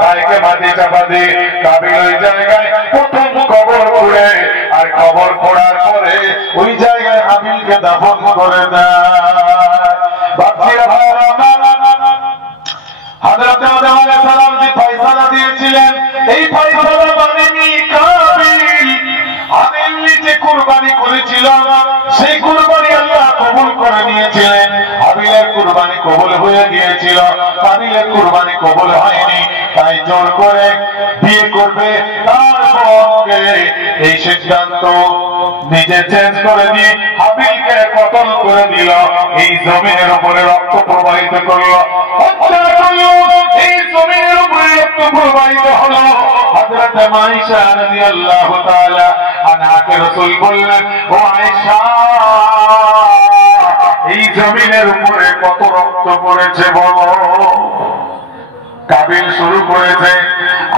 ভাইকে মাটি চাপা দিয়ে কাবিল ওই জায়গায় প্রথম কবর করে আর কবর করার পরে ওই জায়গায় হাবিলকে দাফন করে দেয়। বাচ্চারা ভাইরা হযরত আদম আলাইহিস সালাম যে ফয়সালা দিয়েছিলেন এই ফয়সালা মানেনি কাবিল হাবিল যে কুরবানি করেছিল সেই কুরবানি আল্লাহ কবুল করে নিয়েছিলেন। হাবিলের কুরবানি কবুল হয়ে গিয়েছিল, কাবিলের কুরবানি কবুল হয়নি। তাই জোর করে বিয়ে করবে তার পক্ষে এই সিদ্ধান্ত নিজে চেঞ্জ করে দিয়ে হাবিলকে কতল করে দিল। এই জমিনের উপরে রক্ত প্রবাহিত করলো, হত্যা করলো। এই জমিনের উপরে রক্ত প্রবাহিত হলো। হযরত আয়েশা রাদিয়াল্লাহু তাআলা আনহাকে রাসূল বললেন, ও আয়েশা এই জমিনের উপরে কত রক্ত পড়েছে বলো। কাবিল শুরু করেছে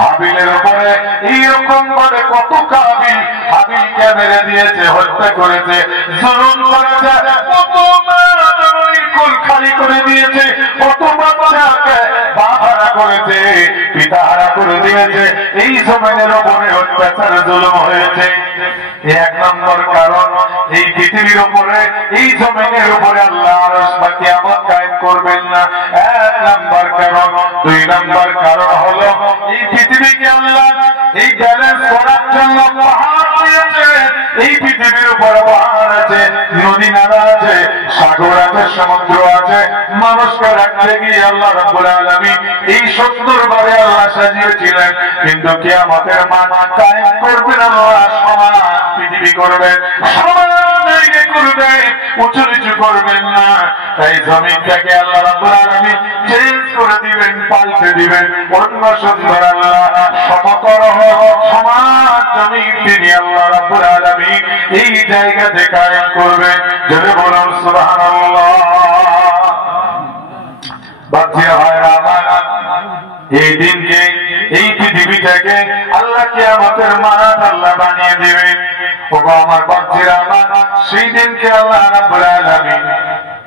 হাবিলের উপরে এইরকম ভাবে কত কাবিল হাবিলকে মেরে দিয়েছে, হত্যা করেছে, জুলুম করেছে, কত মা-জননীর কোল খালি করে দিয়েছে, কত বাচ্চাকে বাহারা করেছে, পিতাহারা করে দিয়েছে। এই জমিনের উপরে অত্যাচার জুলুম হয়েছে। এক নম্বর কারণ এই পৃথিবীর উপরে এই জমিনের উপরে আল্লাহ আরশ বা কিয়ামত কায়েম করবেন না, এক নম্বর কারণ। দুই নম্বর কারণ হলো এই পৃথিবীকে আল্লাহ এই ব্যালেন্স করার জন্য পাহাড় দিয়েছে। এই পৃথিবীর উপরে পাহাড় আছে, নদী নালা আছে, সাগর আছে, সমুদ্র আছে। মানুষকে রাখতে গিয়ে আল্লাহ রাব্বুল আলামিন এই সুন্দরভাবে আল্লাহ সাজিয়েছিলেন। কিন্তু কিয়ামতের মাঠ কায়েম করবেন আল্লাহ সমান পৃথিবী করবেন, সমান জায়গা করবেন, উঁচু নিচু করবেন না। তাই জমিনটাকে আল্লাহ রাব্বুল আলামিন চেঞ্জ করে দিবেন, পাল্টে দিবেন। অন্য সুন্দর আল্লাহ সমতল সমান জমিন তিনি আল্লাহ রাব্বুল আলামিন এই জায়গাতে কায়েম করবেন। যদি বলুন সুবহানাল্লাহ। বাচ্চা ভাইরা আমার, এই দিনকে এই পৃথিবী থেকে আল্লাহ কিয়ামতের মাঠ আল্লাহ বানিয়ে দিবেন। ওগো আমার বাচ্চারা আমার, সেই দিনকে আল্লাহ রাব্বুল আলামিন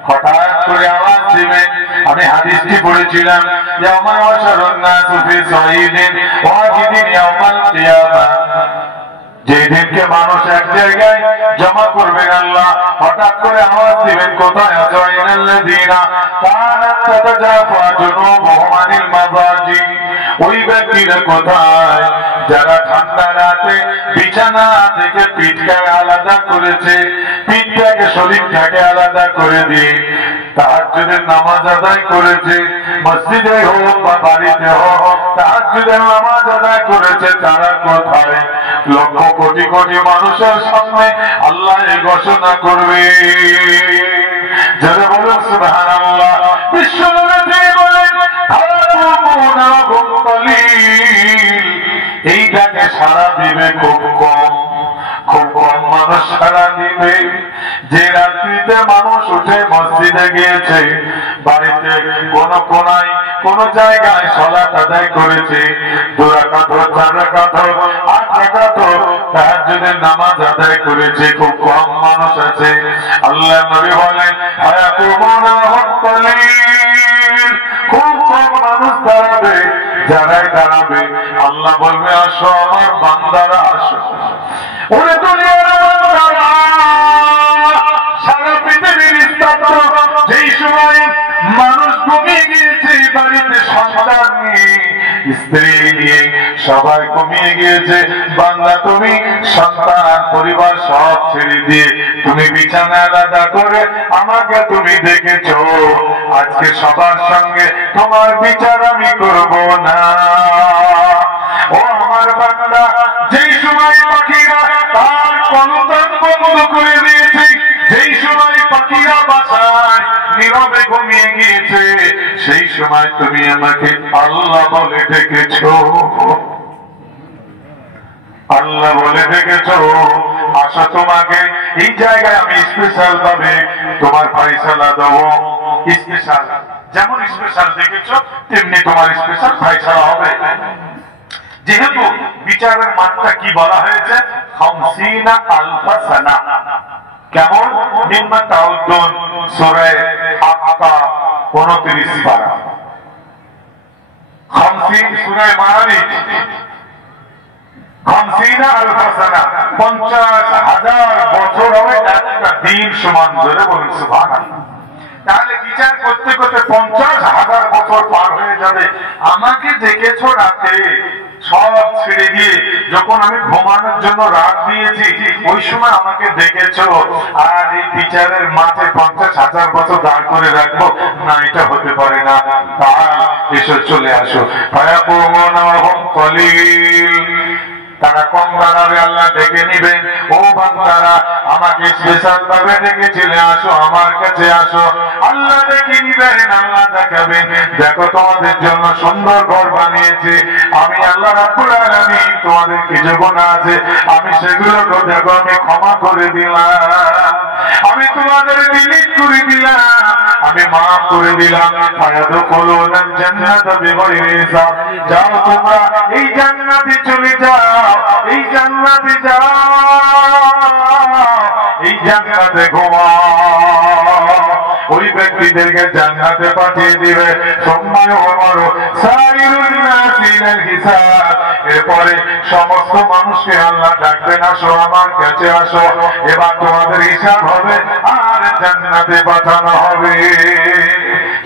হঠাৎ করে আওয়াজ দিবেন। আমি হাদিসটি পড়েছিলাম, ইয়াউমা ইয়াশারুন নাসু ফি সাইদিন ওয়াহিদিন ইয়াউমাল কিয়ামা। যেদিনকে মানুষ এক জায়গায় জমা করবেন আল্লাহ হঠাৎ করে আওয়াজ দিবেন, কোথায় আছো ইন্নাল্লাযীনা কানাত তাতাজাফা জুনুবুহুম আনিল মাযাজি। ওই ব্যক্তিরা কোথায় যারা ঠান্ডা রাতে বিছানা থেকে পিঠটাকে আলাদা করেছে, পিঠটাকে শরীরটাকে আলাদা করে দিয়ে তাহাজ্জুদের নামাজ আদায় করেছে, মসজিদে হোক বা বাড়িতে হোক তাহাজ্জুদের নামাজ আদায় করেছে, তারা কোথায়? লক্ষ কোটি কোটি মানুষের সামনে আল্লাহ এই ঘোষণা করবে। যারা বলেন সুবহানাল্লাহ। বিশ্বনবী বলেন এইটাকে সারা দিবে খুব কম, খুব কম মানুষ সারা দিবে। যে রাত্রিতে মানুষ উঠে মসজিদে গিয়েছে, বাড়িতে কোন কোনায় কোন জায়গায় সালাত আদায় করেছে, 2 রাকাত হোক 4 রাকাত হোক 8 রাকাত হোক তাহাজ্জুদের নামাজ আদায় করেছে, খুব কম মানুষ আছে। আল্লাহ নবী বলেন হায়াকুমুনা হুক্কালিল, খুব কম মানুষ দাঁড়াবে। যারাই দাঁড়াবে আল্লাহ বলবে আসো আমার বান্দারা আসো। ওরে দুনিয়ার বান্দারা, সারা পৃথিবীর স্তব্ধ। যেই সময় মানুষ ঘুমিয়ে গিয়েছে, বাড়িতে সন্তান নিয়ে স্ত্রী নিয়ে সবাই ঘুমিয়ে গিয়েছে, বান্দা তুমি সন্তান পরিবার সব ছেড়ে দিয়ে তুমি বিছানা আলাদা করে আমাকে তুমি দেখেছো। আজকে সবার সঙ্গে তোমার বিচার আমি করব না। ও আমার বান্দা, যেই সময় পাখিরা তার কলতান বন্ধ করে দিয়েছে, যেই সময় পাখিরা বাসায় নীরবে ঘুমিয়ে গিয়েছে, সেই সময় তুমি আমাকে আল্লাহ বলে ডেকেছো, আল্লাহ বলে ডেকেছো। আসো তোমাকে এই জায়গায় আমি স্পেশাল ভাবে তোমার ফায়সালা দেবো। স্পেশাল যেমন স্পেশাল দেখেছো তেমনি তোমার স্পেশাল ফায়সালা হবে। যেহেতু বিচারের মাত্রা কি বলা হয়েছে, 50,000 সানা। কেমন? মিম্মা তাউদ্দুন সূরা আহকাফ 29 পারা। 50 সূরা মাআরিজ 50,000 বছর হবে একটা দিন সমান। ধরে বলুন সুবহানাল্লাহ। তাহলে বিচার করতে করতে 50,000 বছর পার হয়ে যাবে। আমাকে দেখেছো রাতে সব ছেড়ে দিয়ে যখন আমি ঘুমানোর জন্য রাত দিয়েছি, ওই সময় আমাকে দেখেছো, আর এই বিচারের মাঠে 50,000 বছর দাঁড় করে রাখবো না, এটা হতে পারে না। তার এসে চলে আসো। তারা কম দাঁড়াবে, আল্লাহ ডেকে নিবেন, ও বান্দারা আমাকে স্পেশাল ভাবে ডেকেছিলে, আসো আমার কাছে আসো। আল্লাহ ডেকে নিবেন, আল্লাহ দেখাবেন, দেখো তোমাদের জন্য সুন্দর ঘর বানিয়েছে আমি আল্লাহ রাব্বুল আলামিন। তোমাদের কিছু গুনাহ আছে, আমি সেগুলোকে দেখো আমি ক্ষমা করে দিলাম, আমি তোমাদের ডিলিট করে দিলাম, আমি মাফ করে দিলাম। ফায়াদখুলুনা জান্নাতা বিগাইরি হিসাব। যাও তোমরা এই জান্নাতে চলে যাও, এই জান্নাতে যাও, এই জান্নাতে ঘুমাও। ওই ব্যক্তিদেরকে জান্নাতে পাঠিয়ে দিবে। এরপরে সমস্ত মানুষকে আল্লাহ ডাকবেন, আসো আমার কাছে আসো, এবার তোমাদের হিসাব হবে আর জান্নাতে পাঠানো হবে।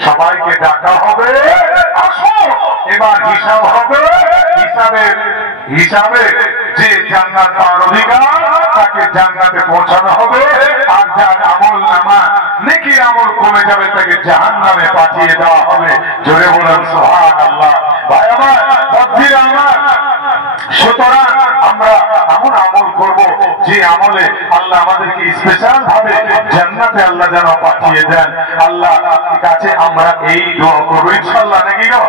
সবাইকে ডাকা হবে, আসো এবার হিসাব হবে। হিসাবে যে জান্নাত পাওয়ার অধিকার তাকে জান্নাতে পৌঁছানো হবে, আর যার আমল নামা নেকি আমল কমে যাবে তাকে জাহান্নামে পাঠিয়ে দেওয়া হবে। জোরে বলুন সুবহানাল্লাহ। ভাই আমার, বন্ধুরা আমার, সুতরাং আমরা এমন আমল করব যে আমলে আল্লাহ আমাদেরকে স্পেশাল ভাবে জান্নাতে আল্লাহ যেন পাঠিয়ে দেন। আল্লাহ কাছে আমরা এই দোয়া করবো ইনশাআল্লাহ, নাকি গো?